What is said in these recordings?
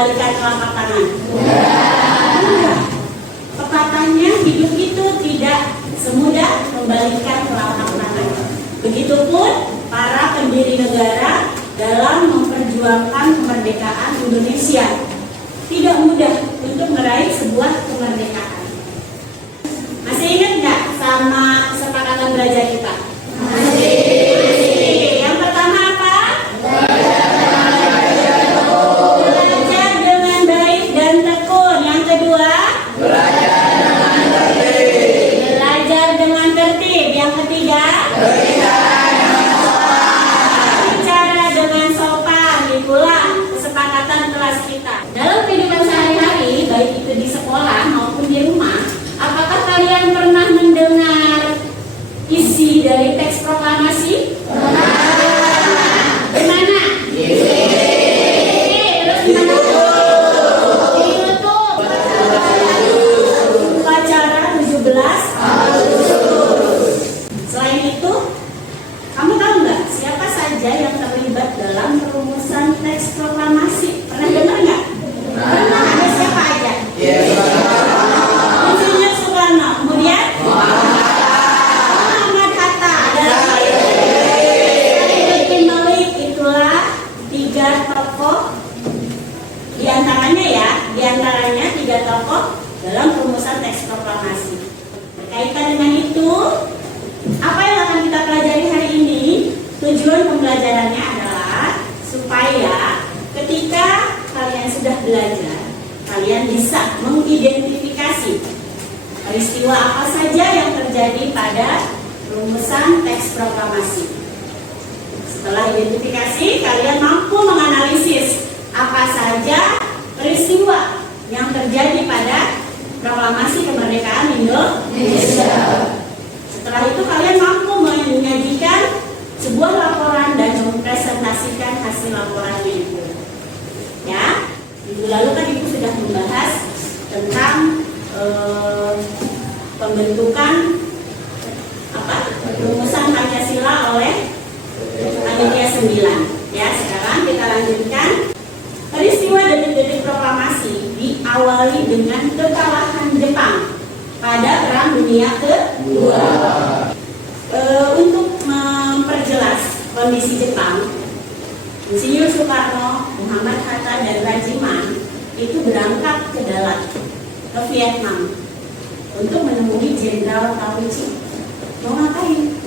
membalikan telapak tangan? Mudah. Pepatahnya, hidup itu tidak semudah membalikan telapak tangan. Begitupun para pendiri negara dalam memperjuangkan kemerdekaan Indonesia. Tidak mudah untuk meraih sebuah kemerdekaan. Masih ingat nggak sama kesepakatan belajar kita? Masih. Yang pertama apa? Belajar dengan baik dan tekun. Yang kedua? Belajar dengan tertib. Yang ketiga? Bicara dengan sopan. Itulah kesepakatan kelas kita. Dalam kehidupan sehari-hari, baik itu di sekolah maupun di rumah, apakah kalian pernah mendengar isi dari teks proklamasi? Gimana? Terus gimana? Di YouTube. Upacara 17 Agustus. Selain itu, kamu tahu nggak siapa saja yang terlibat dalam perumusan teks proklamasi? Pernah dengar nggak? Pernah. Ada siapa aja? Insinyur Soekarno. Kemudian Muhammad Hatta. Ada Said Malik. Itulah 3 tokoh. Diantaranya 3 tokoh dalam perumusan teks proklamasi. Berkaitan dengan itu, apa yang akan kita pelajari hari ini? Tujuan pembelajarannya adalah supaya ketika kalian sudah belajar, kalian bisa mengidentifikasi peristiwa apa saja yang terjadi pada rumusan teks proklamasi. Setelah identifikasi, kalian mampu menganalisis apa saja peristiwa yang terjadi pada proklamasi kemerdekaan Indonesia. Setelah itu kalian mampu menyajikan sebuah laporan dan mempresentasikan hasil laporannya itu. Ya, minggu lalu kan Ibu sudah membahas tentang pembentukan rumusan Pancasila oleh Panitia 9. Ya, sekarang kita lanjutkan. Peristiwa detik-detik proklamasi diawali dengan kekalahan Jepang pada Perang Dunia Kedua. Untuk memperjelas kondisi Jepang, Insinyur Soekarno, Muhammad Hatta, dan Rajiman itu berangkat ke darat, ke Vietnam untuk menemui Jenderal Tahuchi. Mau ngapain?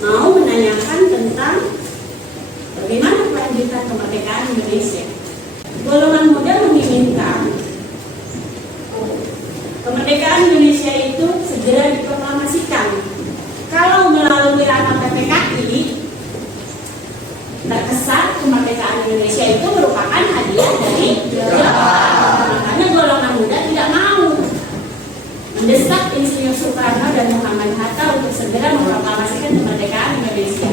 Mau menanyakan tentang bagaimana kelanjutan kemerdekaan Indonesia. Golongan muda menginginkan kemerdekaan Indonesia itu segera diproklamasikan. Kalau melalui rapat PPKI, terkesan kemerdekaan Indonesia itu merupakan hadiah dari Jepang. Makanya golongan muda tidak mau mendesak Insinyur Soekarno dan Muhammad Hatta untuk segera memproklamasikan kemerdekaan Indonesia.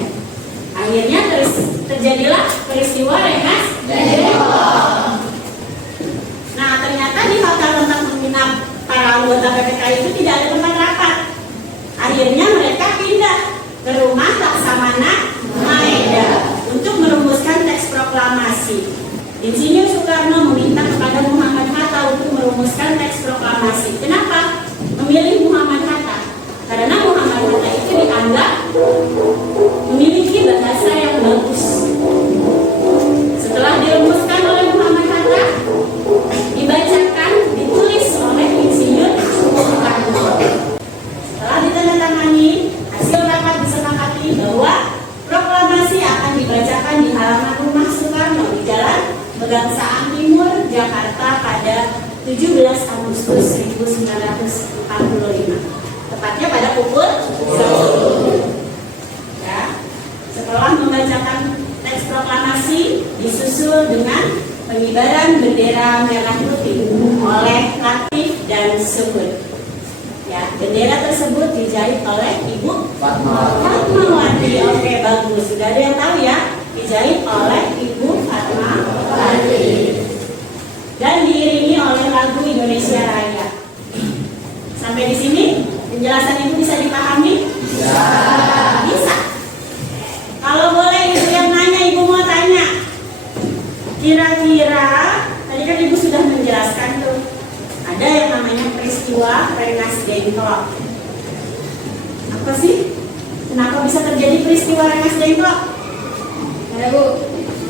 Akhirnya terjadilah peristiwa Rengas Dengklok. Nah, ternyata di hotel tempat menginap para anggota PPKI itu tidak ada tempat rapat. Akhirnya mereka pindah ke rumah Laksamana Maeda untuk merumuskan teks proklamasi. Insinyur Soekarno meminta kepada Muhammad Hatta untuk merumuskan teks proklamasi. Kenapa memilih Muhammad Hatta? Karena Muhammad Hatta itu dianggap memiliki bahasa yang bagus. Setelah dirumuskan oleh Muhammad Hatta, dibacakan, ditulis oleh Insinyur Soekarno. Setelah ditandatangani, hasil rapat disepakati bahwa proklamasi akan dibacakan di halaman rumah Soekarno di Jalan Pegangsaan Timur, Jakarta pada 17 Agustus 1945. Tepatnya pada pukul 10. Ya. Setelah membacakan teks proklamasi, disusul dengan pengibaran bendera merah putih oleh Latif dan Suhud. Ya, bendera tersebut dijahit oleh Ibu Fatmawati. Oke, bagus. Sudah ada yang tahu ya? Dijahit oleh Ibu Fatmawati. Dan diiringi oleh lagu Indonesia Raya. Sampai di sini penjelasan Ibu bisa dipahami? Bisa. Kalau boleh Ibu yang nanya, Ibu mau tanya. Kira-kira Tadi kan Ibu sudah menjelaskan tuh, ada yang namanya peristiwa Rengas Dengklok. Apa sih? Kenapa bisa terjadi peristiwa Rengas Dengklok? Ya Bu,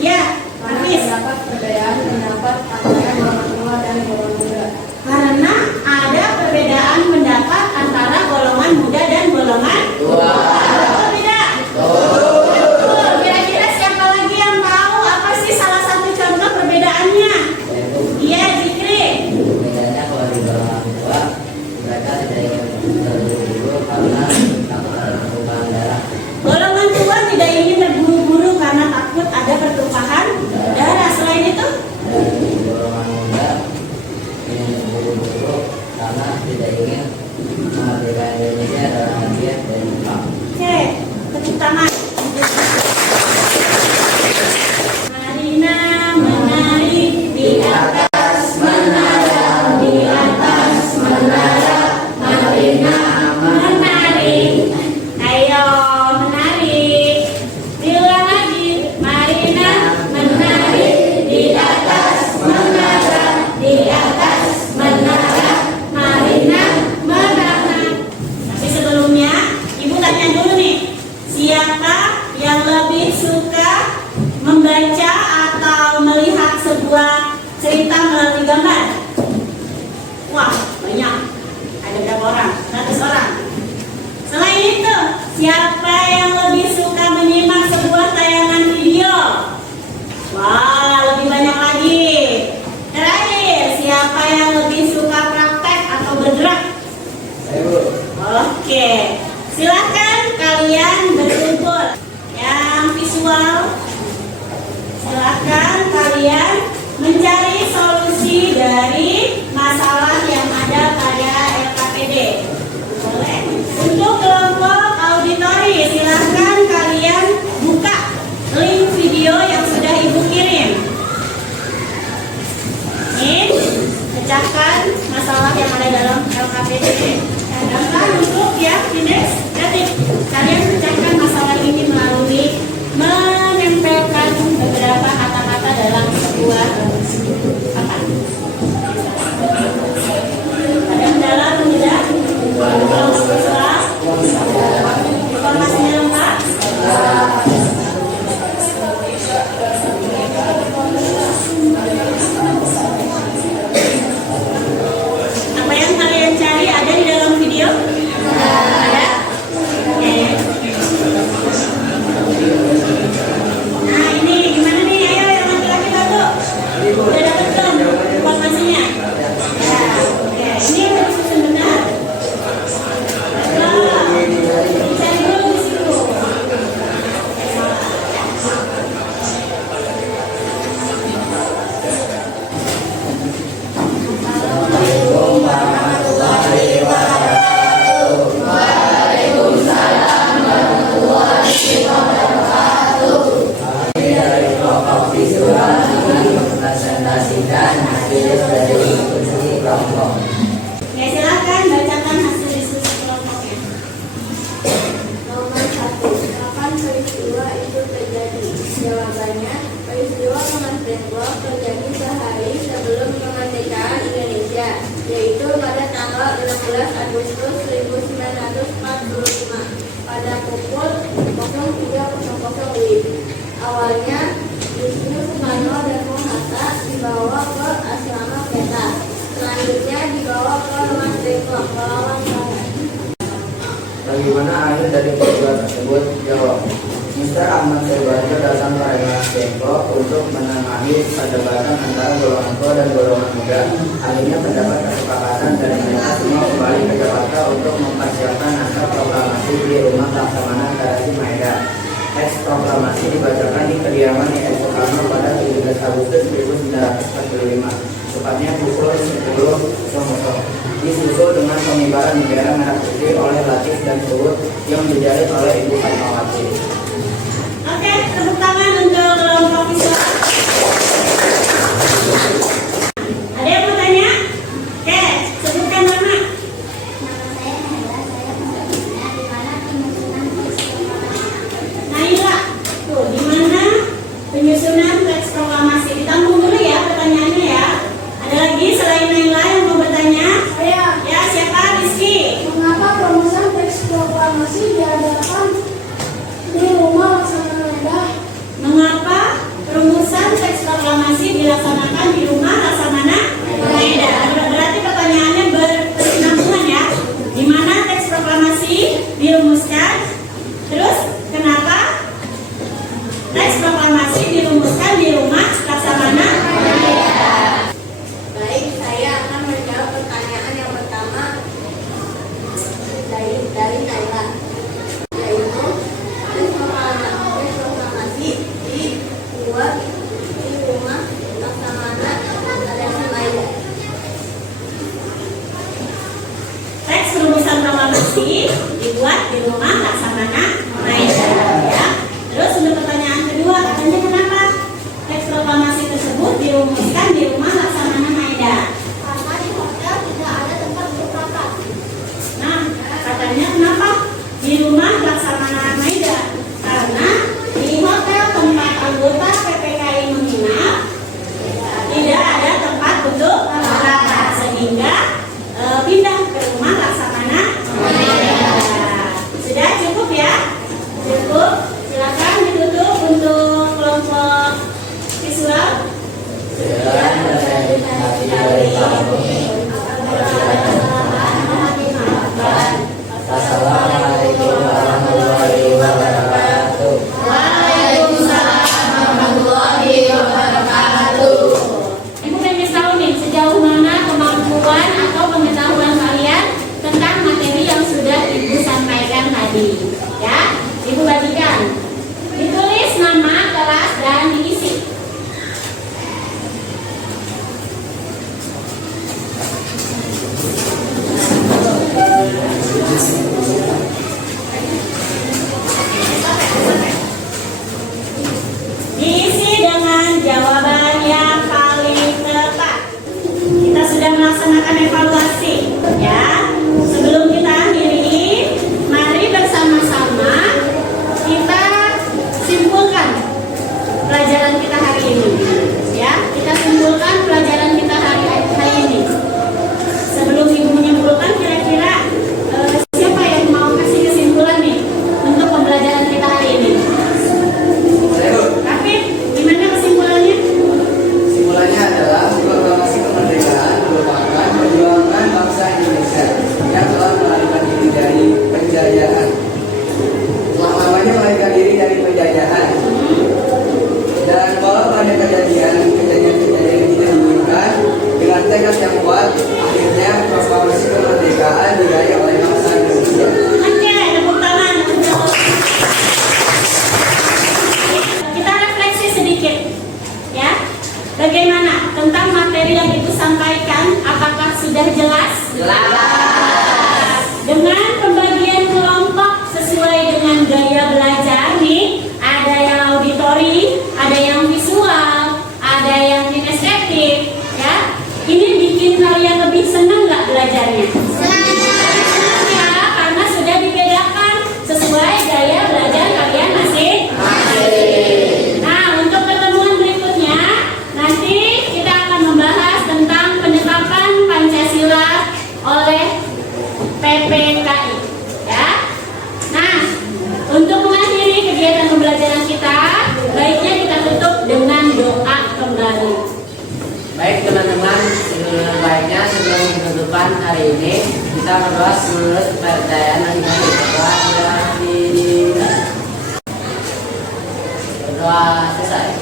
Ya, Hafiz. terdapat perbedaan pendapat antara golongan tua dan golongan muda. Karena ada perbedaan pendapat antara golongan muda dan golongan tua. Betul tidak? Betul. Kira-kira siapa lagi yang tahu apa sih salah satu contoh perbedaannya? Iya, Zikri. Bedanya kalau di golongan tua mereka tidak ingin terburu-buru karena takut ada pertumpahan darah. Golongan tua tidak ingin terburu-buru karena takut ada pertumpahan darah. Selain itu, Dan golongan muda ingin terburu-buru karena tidak ingin menghadirkan Indonesia dalam bagian dari Jepang. oke, tepuk tangan. Marina menari di atas menara, di atas menara. Marina menari. Ayo menari. Bilang lagi. Marina menari di atas menara, di atas menara. Marina menari. Tapi sebelumnya, Ibu tanya dulu nih, siapa yang lebih suka membaca atau melihat sebuah cerita melalui gambar? Wah, banyak. Ada berapa orang? 100 orang. Selain itu, siapa yang lebih suka menyimak sebuah tayangan video? Wah, lebih banyak lagi. Terakhir, siapa yang lebih suka praktek atau bergerak? Oke, silakan kalian berkumpul. Yang visual, silakan kalian mencari solusi dari masalah yang ada pada LKPD. Boleh. Untuk kelompok auditori, silakan kalian buka link video yang sudah Ibu kirim. Ini pecahkan masalah yang ada dalam LKPD. Gampang untuk ya, Indes. Kreatif. Kalian pecahkan masalah ini melalui menempelkan beberapa kata-kata dalam sebuah kata. Ada kendala atau tidak? Kalau sekolah, informasinya lengkap. Apa yang kalian cari ada di dalam video? Ada? Oke. Nah, ini gimana nih? Ayo yang laki-laki satu. Udah dapet belum informasinya? Ya, oke. Ini yang disusun benar. Dicari dulu di situ. Presentasikan hasil dari diskusi kelompok. Ya, silakan bacakan hasil diskusi kelompoknya. Nomor 1. Kapan peristiwa itu terjadi? Jawabannya, peristiwa Rengas Dengklok terjadi sehari sebelum kemerdekaan Indonesia, yaitu pada tanggal 16 Agustus 1945 pada pukul 03.00 WIB. Awalnya, Wisnu Soekarno dan Bung Hatta dibawa ke asrama Peta. Selanjutnya dibawa ke Rengas Dengklok melawan Belanda. Bagaimana akhir dari peristiwa tersebut? Jawab. Mr. Ahmad Subarjo datang ke Rengas Dengklok untuk menengahi perdebatan antara golongan tua dan golongan muda. Akhirnya terdapat kesepakatan dan mereka semua kembali ke Jakarta untuk mempersiapkan naskah proklamasi di rumah Laksamana Karaji Maeda. Teks proklamasi dibacakan di kediaman I.S. Soekarno pada 17 Agustus 1945, tepatnya pukul 10.00. Disusul dengan pengibaran bendera merah putih oleh Latif dan Suhud yang dijalin oleh Ibu Fatmawati. Oke, tepuk tangan untuk kelompok visual. Ada yang mau tanya? Oke, sebutkan nama. Nama saya Naila, saya pembaginya di mana penyusunan teks proklamasi. Naila, tuh di mana penyusunan teks proklamasi? Ditanggung dulu ya pertanyaannya ya. proklamasi dibuat di rumah Laksamana Maeda. Ya. Terus untuk pertanyaan kedua, katanya kenapa teks proklamasi tersebut dirumuskan di rumah Laksamana Maeda? Karena di hotel tidak ada tempat berpakat. Nah, katanya kenapa di rumah Laksamana Maeda? Karena di hotel tempat anggota PPKI menginap tidak ada tempat untuk rapat, sehingga pindah ke rumah Laksamana Maeda. Sudah cukup ya? Cukup. Silakan ditutup untuk kelompok visual. Assalamualaikum warahmatullahi wabarakatuh. Waalaikumsalam warahmatullahi wabarakatuh. Ibu pengen tahu nih sejauh mana kemampuan atau pengetahuan kalian tentang materi yang sudah Ibu sampaikan tadi. Ya, Ibu bagikan. Ditulis nama, kelas, dan diisi. Diisi dengan jawaban yang paling tepat. Kita sudah melaksanakan evaluasi, ya. Sebelum kita akhiri, mari bersama-sama kita simpulkan pelajaran kita hari ini. Ya, kita simpulkan pelajaran kita hari ini. Sebelum Ibu menyimpulkan, kira-kira siapa yang mau kasih kesimpulan nih untuk pembelajaran kita hari ini? Tapi gimana kesimpulannya? Simpulannya adalah proklamasi kemerdekaan merupakan perjuangan bangsa Indonesia yang telah melarikan diri dari penjajahan. Telah lamanya melarikan diri dari penjajahan. Dan kalau pada kejadian tidak diinginkan, dengan tekad yang kuat, akhirnya proklamasi kemerdekaan diraih oleh bangsa Indonesia. Oke, tepuk tangan untuk kita refleksi sedikit, ya. Bagaimana tentang materi yang Ibu sampaikan? Apakah sudah jelas? Jelas. Dengan pembagian kelompok sesuai dengan gaya belajar nih, ada yang auditori, ada yang visual, ada yang kinestetik, ya. Ini bikin kalian lebih senang nggak belajarnya? Senang ya, karena sudah dibedakan sesuai gaya belajar kalian masing-masing. Nah, untuk pertemuan berikutnya, nanti kita akan membahas tentang penetapan Pancasila oleh PPKI, ya. Nah, untuk mengakhiri kegiatan pembelajaran kita, baiknya kita tutup dengan doa kembali. Baik teman-teman, sebaiknya sebelum penutupan hari ini kita berdoa menurut kepercayaan agama kepada diri. Berdoa selesai.